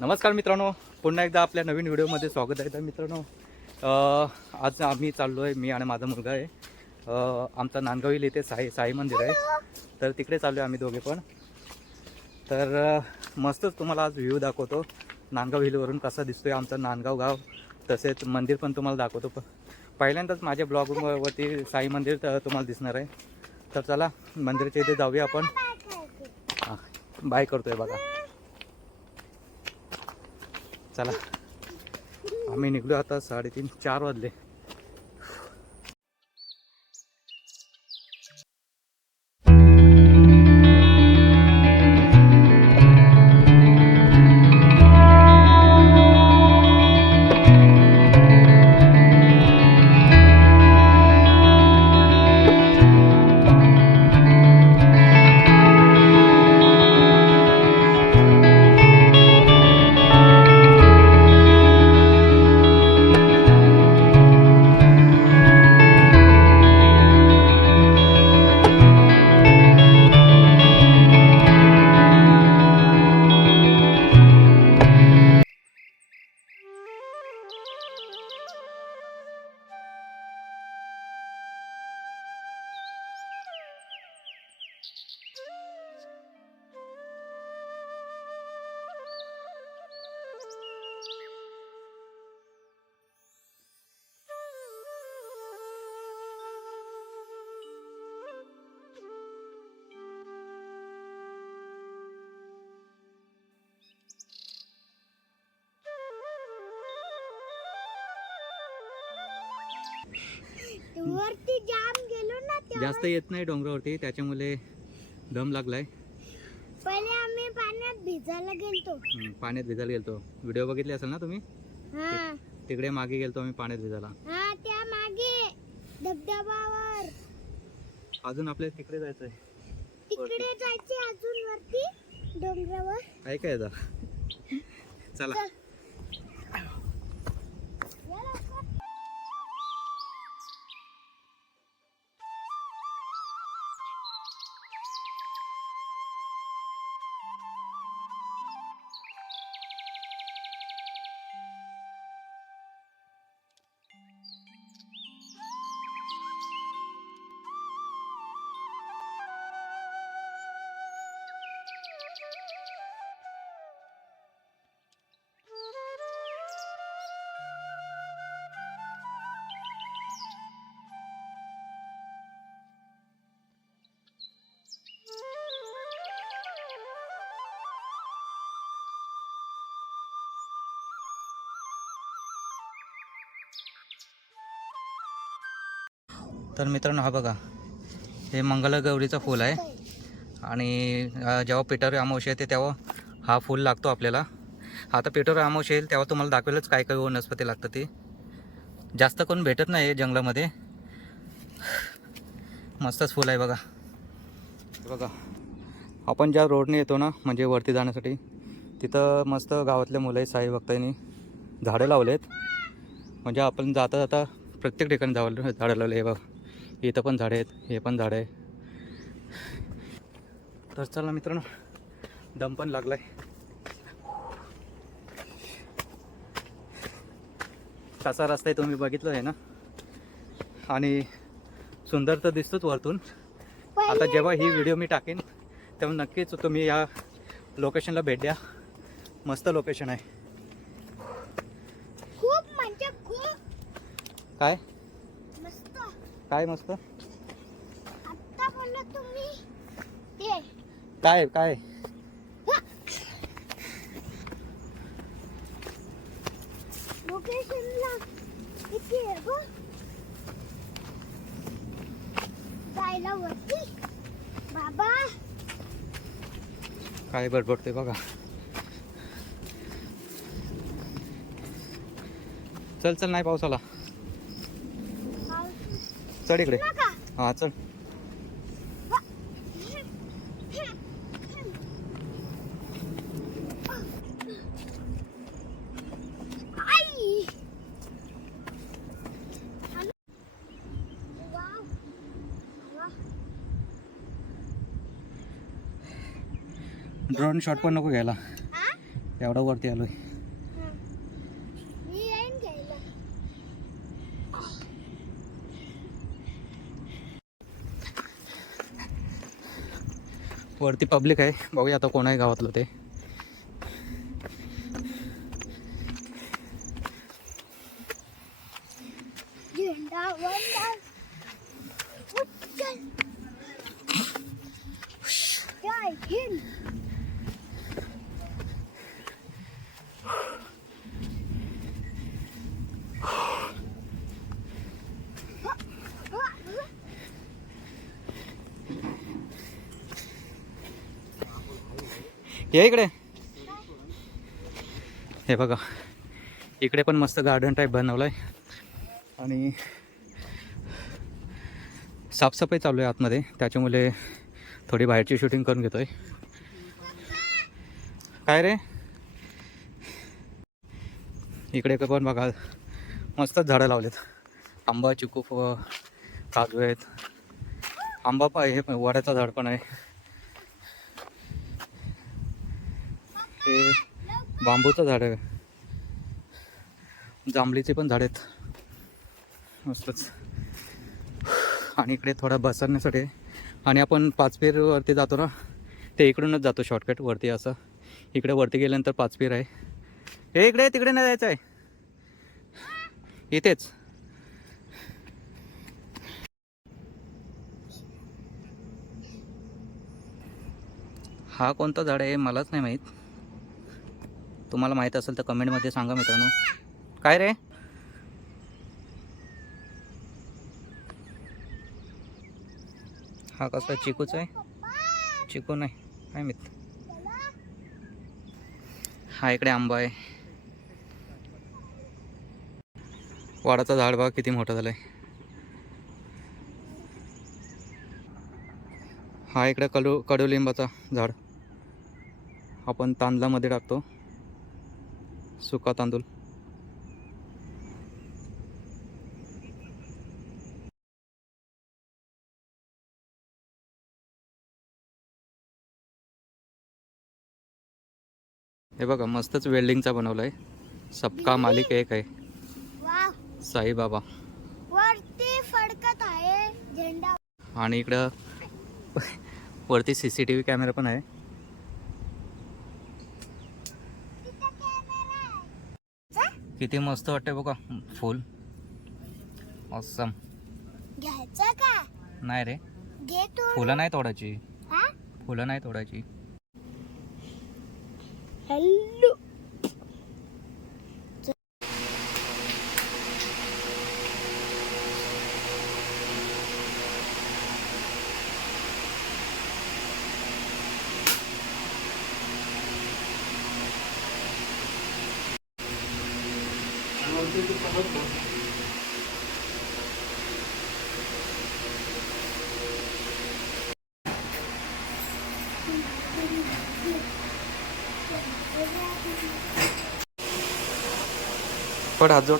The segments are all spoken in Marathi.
नमस्कार मित्रांनो पुन्हा एकदा आपल्या नवीन व्हिडिओमध्ये स्वागत आहे. तर मित्रांनो आज आम्ही चाललो आहे मी आणि माझा मुलगा आहे. आमचा नांदगाव इथे साई साई मंदिर आहे. तर तिकडे चाललो आहे आम्ही दोघे पण. तर मस्तच तुम्हाला आज व्ह्यू दाखवतो. नांदगाव हिलवरून कसा दिसतोय आमचं नांदगाव गाव. तसेच मंदिर पण तुम्हाला दाखवतो. पहिल्यांदाच माझ्या ब्लॉगवरती साई मंदिर तुम्हाला दिसणार आहे. तर चला मंदिराच्या इथे जाऊया आपण. हां बाय करतोय बघा. चला आम्ही निघलो आता साडेतीन चार वाजले. जास्त येत नाही डोंगरावरती त्याच्यामुळे दम लागलाय. पहिले आम्ही पाण्यात भिजायला गेलतो. हम्म, पाण्यात भिजायला गेलतो. व्हिडिओ बघितले असेल ना तुम्ही? हा. तिकडे मागे गेलतो आम्ही पाण्यात भिजायला. हा त्या मागे धबधबावर अजून आपल्याला तिकडे जायचंय. तिकडे जायचे अजून वरती डोंगरावर. चला. चल. तर मित्रांनो हा बघा. हे मंगलगौरीचं फूल आहे. आणि जेव्हा पेटर अमावशी येते तेव्हा हा फूल लागतो आपल्याला. आता पेटर अमावशी येईल तेव्हा तुम्हाला दाखवेलच काय काय वनस्पती लागतं ती. जास्त करून भेटत नाही आहे जंगलामध्ये. मस्तच फूल आहे बघा. बघा. आपण ज्या रोडने येतो ना म्हणजे वरती जाण्यासाठी तिथं मस्त गावातल्या मुलं साई भक्तांनी झाडं लावलेत. म्हणजे आपण जाता जाता प्रत्येक ठिकाणी जावं झाडं लावले हे बघा. इथं पण झाडं आहेत हे पण झाडं आहे. तर चला मित्रांनो दम पण लागलाय. कसा रस्ता आहे तुम्ही बघितलं आहे ना? आणि सुंदर तर दिसतोच वरतून. आता जेव्हा ही व्हिडिओ मी टाकेन तेव्हा नक्कीच तुम्ही या लोकेशनला भेट द्या. मस्त लोकेशन आहे. खूप म्हणजे खूप. काय? काय मस्त? काय काय? काय बडबडते बघा. चल चल नाही पाऊस चढ इकडे. हा चल ड्रोन शॉट पण नको घ्यायला. एवढा वरती आलोय. वरती पब्लिक आहे. बघूया आता कोण आहे गावातलं ते झेंडा वंदन उच्चल जय हिंद हे इकडे. हे बघा. इकडे पण मस्त गार्डन टाईप बनवलं आहे आणि साफसफाई चालू आहे आतमध्ये. त्याच्यामुळे थोडी बाहेरची शूटिंग करून घेतो आहे काय रे? इकडे पण बघा. मस्तच झाडं लावलेत. आंबा चिकू काजू आहेत. आंबा पण आहे वड्याचं झाड पण आहे. हे बांबूचं झाड आहे. जांभळीचे पण झाड आहेत. मस्तच. आणि इकडे थोडा बसरण्यासाठी आणि आपण पाचपेरवरती जातो ना ते इकडूनच जातो शॉर्टकट वरती असं. इकडे वरती गेल्यानंतर पाचपेर आहे. हे इकडे तिकडे नाही जायचं आहे. इथेच. हा कोणता झाड आहे मलाच नाही माहीत. तुम्हाला माहीत असेल तर कमेंटमध्ये सांगा मित्रांनो. काय रे? हा कसा चिकूच आहे? चिकू नाही. काय मित्र हा इकडे आंबा आहे. वाडाचा झाड बघा किती मोठा झालं आहे हा इकडे कडू कडुलिंबाचा झाड. आपण तांदळामध्ये टाकतो. सुका तांदूळ. हे बघा मस्तच वेल्डिंगचा बनवला आहे सबका मालिक एक आहे. साईबाबा आणि इकडं वरती C C T V camera पण आहे तिथं कॅमेरा आहे जा, किती मस्त वाटतंय बघा. फुल. ऑसम घ्यायचं का? नाही रे. घे तू. फुलं नाही तोडायची. हा? फुलं नाही तोडायची. हॅलो. पड हात जोड.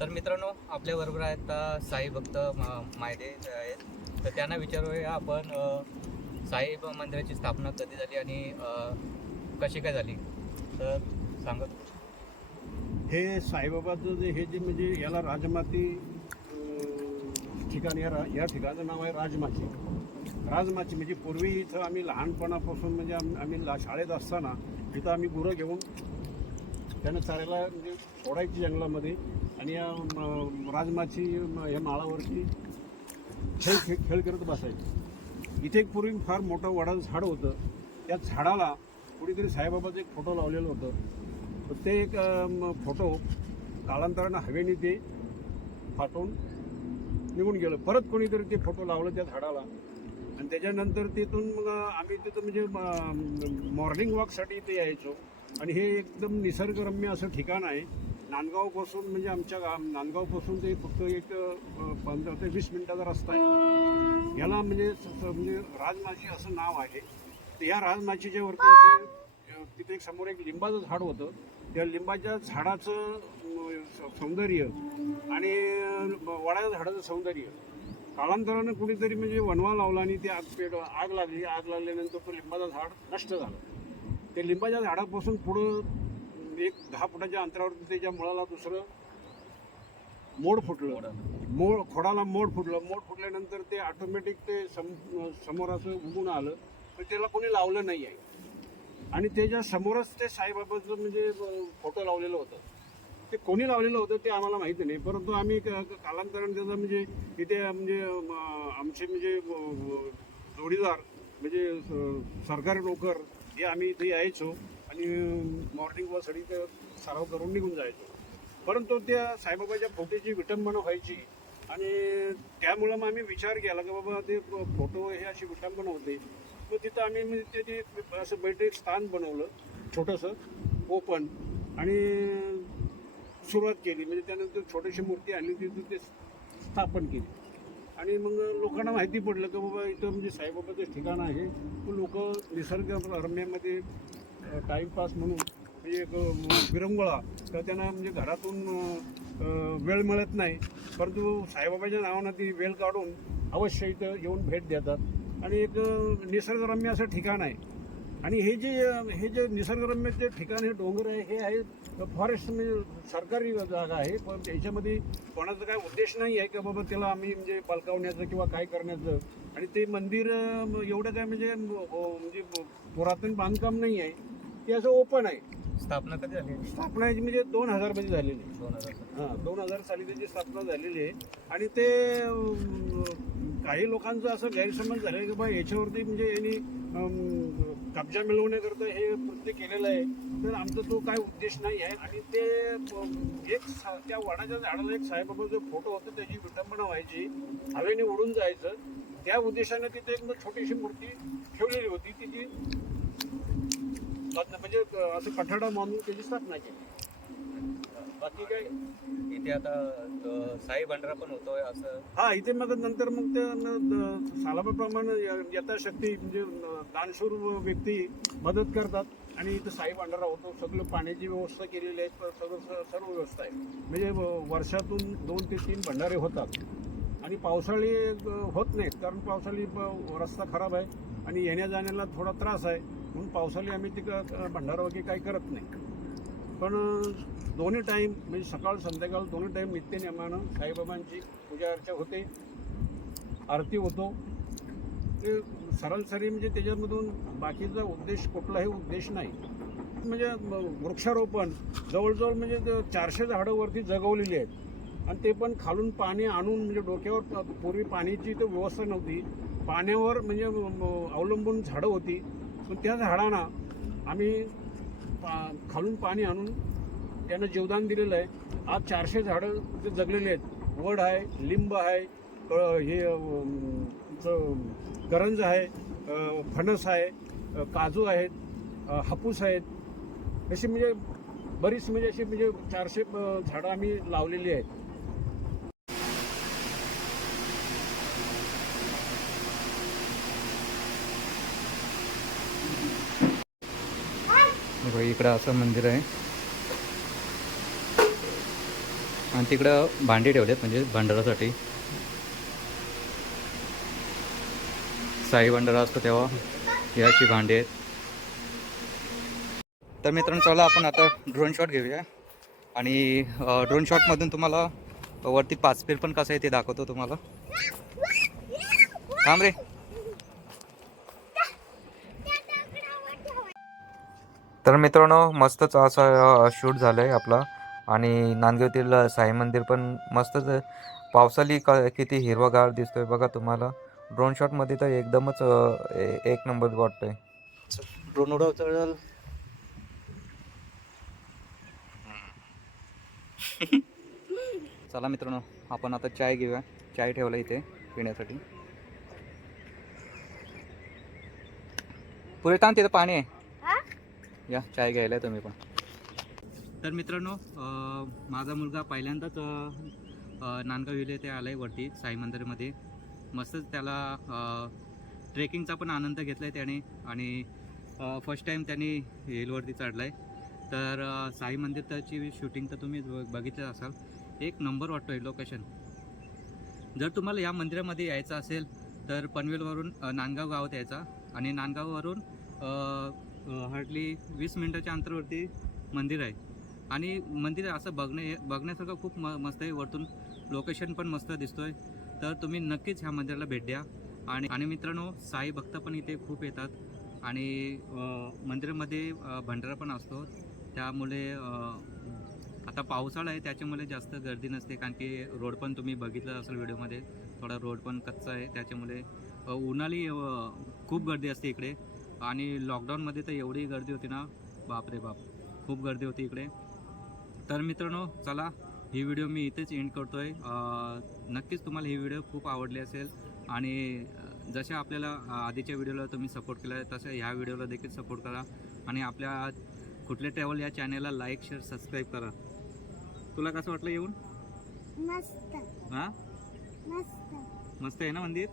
तर मित्रांनो आपल्या बरोबर आहेत साई भक्त मायदे आहेत. तर त्यांना विचारूया आपण साईब मंदिराची स्थापना कधी झाली आणि कशी काय झाली? तर सांगत हे साईबाबाचं जे हे जे म्हणजे याला राजमाती ठिकाण या रा- या ठिकाणाचं नाव आहे राजमाची. राजमाची म्हणजे पूर्वी इथं आम्ही लहानपणापासून म्हणजे आम- आम्ही ला- शाळेत असताना इथं आम्ही गुरं घेऊन त्यांना चारायला म्हणजे सोडायची जंगलामध्ये आणि या राजमाची म- या माळावरती खेळ खेळ खेळ करत बसायचे. इथे एक पूर्वी फार मोठं वडाचं झाड होतं. त्या झाडाला कुणीतरी साईबाबाचं एक फोटो लावलेलं होतं. तर ते एक फोटो कालांतरानं हवेने ते फाटून निघून गेलं. परत कोणीतरी ते फोटो लावलं त्या झाडाला. आणि त्याच्यानंतर तिथून मग आम्ही तिथं म्हणजे मॉर्निंग वॉकसाठी इथे यायचो. आणि हे एकदम निसर्गरम्य असं ठिकाण आहे. नांदगावपासून म्हणजे आमच्या गाव नांदगावपासून ते फक्त एक पंधरा ते वीस मिनिटाचा रस्ता आहे. याला म्हणजे म्हणजे राजमाची असं नाव आहे. तर या राजमाचीच्या वरती तिथे एक समोर एक लिंबाचं झाड होतं. त्या लिंबाच्या झाडाचं स- सौंदर्य आणि वडाच्या झाडाचं सौंदर्य. कालांतरानं कुणीतरी म्हणजे वनवा लावला आणि ते आग पेट आग लागली. आग लागल्यानंतर तो लिंबाचं झाड नष्ट झालं. ते लिंबाच्या झाडापासून पुढं एक दहा फुटाच्या अंतरावरती त्याच्या मुळाला दुसरं मोड फुटलं. मोड खोडाला मोड फुटलं. मोड फुटल्यानंतर ते ऑटोमॅटिक ते सम समोर असं उगून आलं. पण त्याला कोणी लावलं नाही आहे. आणि त्याच्या समोरच ते साईबाबाचं म्हणजे फोटो लावलेलं होतं. ते कोणी लावलेलं होतं ते आम्हाला माहिती नाही. परंतु आम्ही क- क- कालांतराने त्याचा म्हणजे इथे म्हणजे आमचे म्हणजे जोडीदार म्हणजे सरकारी नोकर हे आम्ही इथे यायचो. आणि मॉर्निंग व ते सराव करून निघून जायचो. परंतु त्या साईबाबाच्या फोटोची विटंबना व्हायची आणि त्यामुळं मग आम्ही विचार केला की बाबा ते फोटो हे अशी विटंबना होते. मग तिथं आम्ही म्हणजे त्याची असं बैठक स्थान बनवलं छोटंसं ओपन आणि सुरुवात केली. म्हणजे त्यानंतर छोटीशी मूर्ती आणली तिथं ते स्थापन केली. आणि मग लोकांना माहिती पडलं की बाबा इथं म्हणजे साईबाबाचं ठिकाण आहे. लोक निसर्गरम्यामध्ये टाईमपास म्हणून म्हणजे एक विरंगुळा तर त्यांना म्हणजे घरातून वेळ मिळत नाही. परंतु साईबाबाच्या नावानं ती वेळ काढून अवश्य इथं येऊन भेट देतात. आणि एक निसर्गरम्य असं ठिकाण आहे. आणि हे जे हे जे निसर्गरम्य जे ठिकाण हे डोंगर आहे हे आहे फॉरेस्ट म्हणजे सरकारी जागा आहे. पण त्याच्यामध्ये कोणाचा काय उद्देश नाही आहे की बाबा त्याला आम्ही म्हणजे बलकावण्याचं किंवा काय करण्याचं. आणि ते मंदिर एवढं काय म्हणजे म्हणजे पुरातन बांधकाम नाही आहे. ते असं ओपन आहे. स्थापना कधी झाली? स्थापना याची म्हणजे दोन हजारमध्ये झालेली आहे. दोन हजार हां दोन हजार साली त्याची स्थापना झालेली आहे. आणि ते अं, काही लोकांचं असं गैरसमज झालं की बा याच्यावरती म्हणजे यांनी अं, कब्जा मिळवण्याकरता हे कृत्य केलेलं आहे. तर आमचा तो काय उद्देश नाही आहे. आणि ते अं, एक सा- त्या वडाच्या झाडाला एक साईबाबाचा फोटो होता त्याची विटंबना व्हायची. हवेने उडून जायचं. त्या उद्देशाने तिथे एक छोटीशी मूर्ती ठेवलेली होती. तिची म्हणजे असं कठाडा मानून त्याची स्थापना केली. बाकी काय? इथे आता साई भंडारा पण होतोय असं. हा इथे मग नंतर मग ते न- द- सालाबाप्रमाणे य- यथाशक्ती म्हणजे दानशूर व्यक्ती मदत करतात. आणि इथं साई भांडारा होतो सगळं पाण्याची व्यवस्था केलेली आहे सगळं स- सर्व व्यवस्था आहे. म्हणजे वर्षातून दोन ते तीन भंडारे होतात. आणि पावसाळी होत नाहीत कारण पावसाळी रस्ता खराब आहे. आणि येण्या जाण्याला थोडा त्रास आहे. म्हणून पावसाळी आम्ही तिकडं भंडारा वगैरे काही करत नाही. पण दोन्ही टाईम म्हणजे सकाळ संध्याकाळ दोन्ही टाईम नित्यनियमानं साईबाबांची पूजा अर्चा होते. आरती होतो. ते सरासरी म्हणजे त्याच्यामधून बाकीचा उद्देश कुठलाही उद्देश नाही. म्हणजे वृक्षारोपण जवळजवळ म्हणजे चारशे झाडं वरती जगवलेली आहेत. आणि ते पण खालून पाणी आणून म्हणजे डोक्यावर पूर्वी पाण्याची तर व्यवस्था नव्हती. पाण्यावर म्हणजे अवलंबून झाडं होती. पण त्या झाडांना आम्ही पा खालून पाणी आणून त्यांना जीवदान दिलेलं आहे. आज चारशे झाडं ते जगलेले आहेत. वड आहे लिंब आहे हे करंज आहे फणस आहे काजू आहेत हापूस आहेत. अशी म्हणजे बरीच म्हणजे अशी म्हणजे चारशे झाडं आम्ही लावलेली आहेत. बघा इकडं असं मंदिर आहे. आणि तिकडं भांडी ठेवलेत म्हणजे भांडारासाठी. साई भंडारा असतो तेव्हा याची भांडी आहेत. तर मित्रांनो चला आपण आता ड्रोन शॉट घेऊया. आणि ड्रोन शॉटमधून तुम्हाला वरती पाचपीर पण कसं आहे ते दाखवतो तुम्हाला. थांब रे. तर मित्रांनो मस्तच असा शूट झालं आहे आपला. आणि नांदगावतील साई मंदिर पण मस्तच पावसाली पावसाळी क किती हिरवागार दिसतोय बघा तुम्हाला. ड्रोन शॉटमध्ये तर एकदमच ए- एक नंबर वाटतोय. ड्रोन उडव चढल चला. मित्रांनो आपण आता चाय घेऊया. चाय ठेवला इथे पिण्यासाठी. पुरे ताण तिथं पाणी आहे. या चाय घ्यायला तुम्ही पण. तर मित्रांनो माझा मुलगा पहिल्यांदाच नांदगाव विले ते आला आहे वरती साई मंदिरमध्ये. मस्तच त्याला ट्रेकिंगचा पण आनंद घेतला आहे त्याने आणि फर्स्ट टाईम त्याने हिलवरती चढला आहे तर साई मंदिरची शूटिंग तर तुम्ही ब- बघितलं असाल. एक नंबर वाटतो आहे लोकेशन जर तुम्हाला या मंदिरामध्ये यायचं असेल तर पनवेलवरून नांदगाव गावात यायचा आणि नांदगाववरून हार्डली वीस मिनटाच्या अंतरावरती मंदिर आहे. आणि मंदिर असं बघणे बघण्यासारखं खूप म मस्त आहे. वरतून लोकेशन पण मस्त दिसतोय. तर तुम्ही नक्कीच ह्या मंदिराला भेट द्या. आणि आणि मित्रांनो साई भक्त पण इथे खूप येतात. आणि मंदिरामध्ये भंडारा पण असतो. त्यामुळे आता पावसाळा आहे. त्याच्यामुळे जास्त गर्दी नसते. कारण की रोड पण तुम्ही बघितलं असेल व्हिडिओमध्ये. थोडा रोड पण कच्चा आहे. त्याच्यामुळे उन्हाळी खूप गर्दी असते इकडे. आणि लॉकडाऊनमध्ये तर एवढी गर्दी होती ना बापरे बाप. खूप गर्दी होती इकडे. तर मित्रांनो चला ही व्हिडिओ मी इथेच एंड करतो आहे नक्कीच तुम्हाला ही व्हिडिओ खूप आवडली असेल. आणि जशा आपल्याला आधीच्या व्हिडिओला तुम्ही सपोर्ट केला आहे तसं ह्या व्हिडिओला देखील सपोर्ट करा. आणि आपल्या कुठले ट्रॅव्हल या चॅनलला लाईक शेअर सबस्क्राईब करा. तुला कसं वाटलं येऊन? मस्त. हां? मस्त. मस्त आहे ना मंदिर?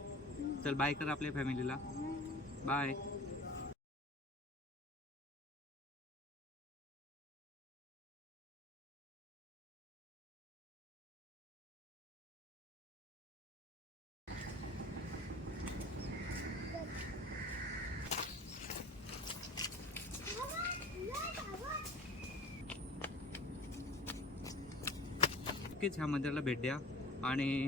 चल बाय कर आपल्या फॅमिलीला बाय नक्कीच ह्या मंदिराला भेट द्या. आणि